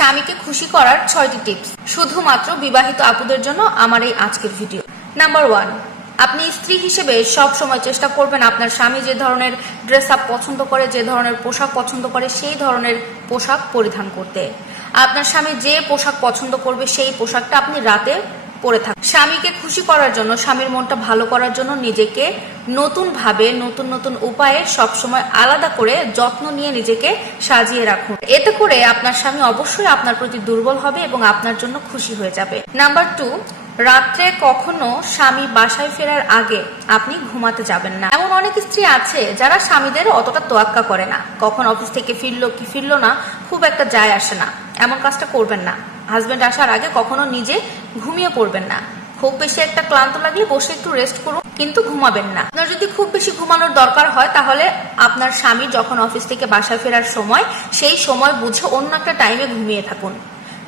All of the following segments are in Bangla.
স্বামীকে খুশি করার 6টি টিপস শুধুমাত্র বিবাহিত আপুদের জন্য আমার এই আজকের ভিডিও। নাম্বার 1, আপনি স্ত্রী হিসেবে সব সময় চেষ্টা করবেন আপনার স্বামী যে ধরনের ড্রেস আপ পছন্দ করে, যে ধরনের পোশাক পছন্দ করে, সেই ধরনের পোশাক পরিধান করতে। আপনার স্বামী যে পোশাক পছন্দ করবে সেই পোশাকটা আপনি রাতে পরে থাকুন। স্বামীকে খুশি করার জন্য, স্বামীর মনটা ভালো করার জন্য নিজেকে নতুন ভাবে, নতুন নতুন উপায়ে সবসময় আলাদা করে যত্ন নিয়ে নিজেকে সাজিয়ে রাখুন। এতে করে আপনার স্বামী অবশ্যই আপনার প্রতি দুর্বল হবে এবং আপনার জন্য খুশি হয়ে যাবে। নাম্বার 2, রাত্রে কখনো স্বামী বাসায় ফেরার আগে আপনি ঘুমাতে যাবেন না। এমন অনেক স্ত্রী আছে যারা স্বামীদের অতটা তোয়াক্কা করে না, কখন অফিস থেকে ফিরলো কি ফিরলো না খুব একটা যায় আসে না। এমন কাজটা করবেন না। হাজবেন্ড আসার আগে কখনো নিজে ঘুমিয়ে পড়বেন না। খুব বেশি একটা ক্লান্ত লাগলে বসে একটু রেস্ট করুন, কিন্তু ঘুমাবেন না। আপনার যদি খুব বেশি ঘুমানোর দরকার হয় তাহলে আপনার স্বামী যখন অফিস থেকে বাসায় ফেরার সময়, সেই সময় বুঝে অন্য একটা টাইমে ঘুমিয়ে থাকুন।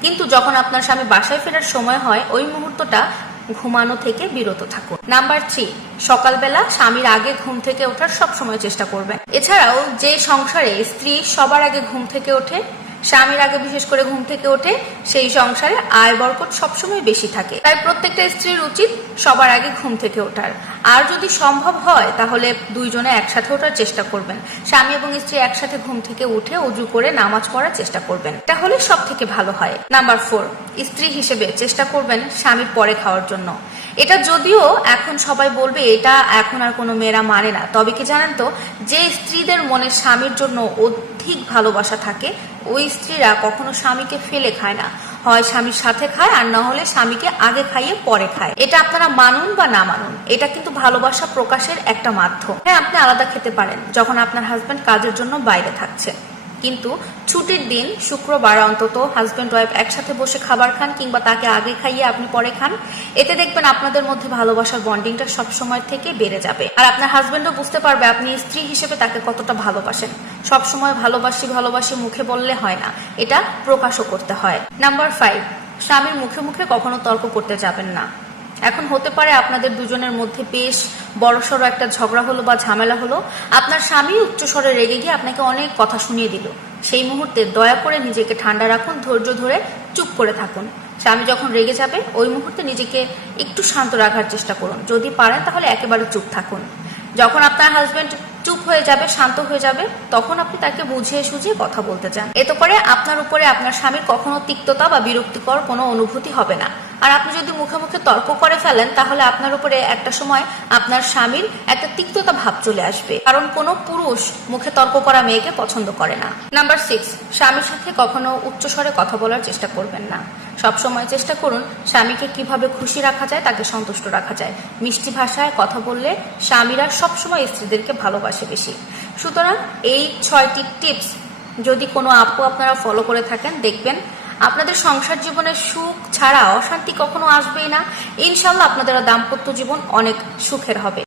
কিন্তু যখন আপনার স্বামী বাসায় ফেরার সময় হয় ওই মুহূর্তটা ঘুমানো থেকে বিরত থাকুন। নাম্বার 3, সকালবেলা স্বামীর আগে ঘুম থেকে ওঠার সবসময় চেষ্টা করবেন। এছাড়াও যে সংসারে স্ত্রী সবার আগে ঘুম থেকে ওঠে, স্বামীর আগে বিশেষ করে ঘুম থেকে ওঠে, সেই সংসারে আয় বরকত সবসময় বেশি থাকে। তাই প্রত্যেকটা স্ত্রীর উচিত সবার আগে ঘুম থেকে ওঠার। আর যদি সম্ভব হয় তাহলে দুইজনে একসাথে ওঠার চেষ্টা করবেন। স্বামী এবং স্ত্রী একসাথে ঘুম থেকে উঠে ওযু করে নামাজ পড়ার চেষ্টা করবেন, তাহলে সব থেকে ভালো হয়। নাম্বার 4, স্ত্রী হিসেবে চেষ্টা করবেন স্বামীর পরে খাওয়ার জন্য। এটা যদিও এখন সবাই বলবে এটা এখন আর কোনো মেয়েরা মানে না, তবে কি জানেন তো, যে স্ত্রীদের মনে স্বামীর জন্য অধিক ভালোবাসা থাকে ওই স্ত্রীরা কখনো স্বামীকে ফেলে খায় না। হয় স্বামীর সাথে খায়, আর না হলে স্বামীকে আগে খাইয়ে পরে খায়। এটা আপনারা মানুন বা না মানুন, এটা কিন্তু ভালোবাসা প্রকাশের একটা মাধ্যম। হ্যাঁ, আপনি আলাদা খেতে পারেন যখন আপনার হাজবেন্ড কাজের জন্য বাইরে থাকছে, কিন্তু ছুটির দিন শুক্রবার অন্তত হাজবেন্ড ওয়াইফ একসাথে বসে খাবার খান, কিংবা তাকে আগে খাইয়ে আপনি পরে খান। এতে দেখবেন আপনাদের মধ্যে ভালোবাসার বন্ডিংটা সবসময় থেকে বেড়ে যাবে। আর আপনার হাজবেন্ডও বুঝতে পারবে আপনি স্ত্রী হিসেবে তাকে কতটা ভালোবাসেন। সবসময় ভালোবাসি ভালোবাসি মুখে বললে হয় না, এটা প্রকাশও করতে হয়। নাম্বার 5, স্বামীর মুখে মুখে কখনো তর্ক করতে যাবেন না। এখন হতে পারে আপনাদের দুজনের মধ্যে বেশ বড়সড় একটা ঝগড়া হলো বা ঝামেলা হলো, আপনার স্বামী উচ্চস্বরে রেগে গিয়ে আপনাকে অনেক কথা শুনিয়ে দিল। সেই মুহূর্তে দয়া করে নিজেকে ঠান্ডা রাখুন, ধৈর্য ধরে চুপ করে থাকুন। স্বামী যখন রেগে যাবে ওই মুহূর্তে নিজেকে একটু শান্ত রাখার চেষ্টা করুন। যদি পারেন তাহলে একেবারে চুপ থাকুন। যখন আপনার হাজবেন্ড চুপ হয়ে যাবে, শান্ত হয়ে যাবে, তখন আপনি তাকে বুঝিয়ে সুঝিয়ে কথা বলতে চান। এতে করে আপনার উপরে আপনার স্বামীর কখনো তিক্ততা বা বিরক্তিকর কোনো অনুভূতি হবে না। আর আপনি যদি মুখে মুখে তর্ক করে ফেলেন তাহলে আপনার উপরে একটা সময় আপনার স্বামীর একটা তিক্ততা ভাব চলে আসবে, কারণ কোনো পুরুষ মুখে তর্ক করা মেয়েকে পছন্দ করে না। নাম্বার 6, স্বামীর সাথে কখনো উচ্চস্বরে কথা বলার চেষ্টা করবেন না। সবসময় চেষ্টা করুন স্বামীকে কিভাবে খুশি রাখা যায়, তাকে সন্তুষ্ট রাখা যায়। মিষ্টি ভাষায় কথা বললে স্বামীরা সবসময় স্ত্রীদেরকে ভালোবাসে বেশি। সুতরাং এই 6টি টিপস যদি কোনো আপু আপনারা ফলো করে থাকেন, দেখবেন আপনাদের সংসার জীবনের সুখ ছাড়া অশান্তি কখনো আসবেই না। ইনশাল্লাহ আপনাদের দাম্পত্য জীবন অনেক সুখের হবে।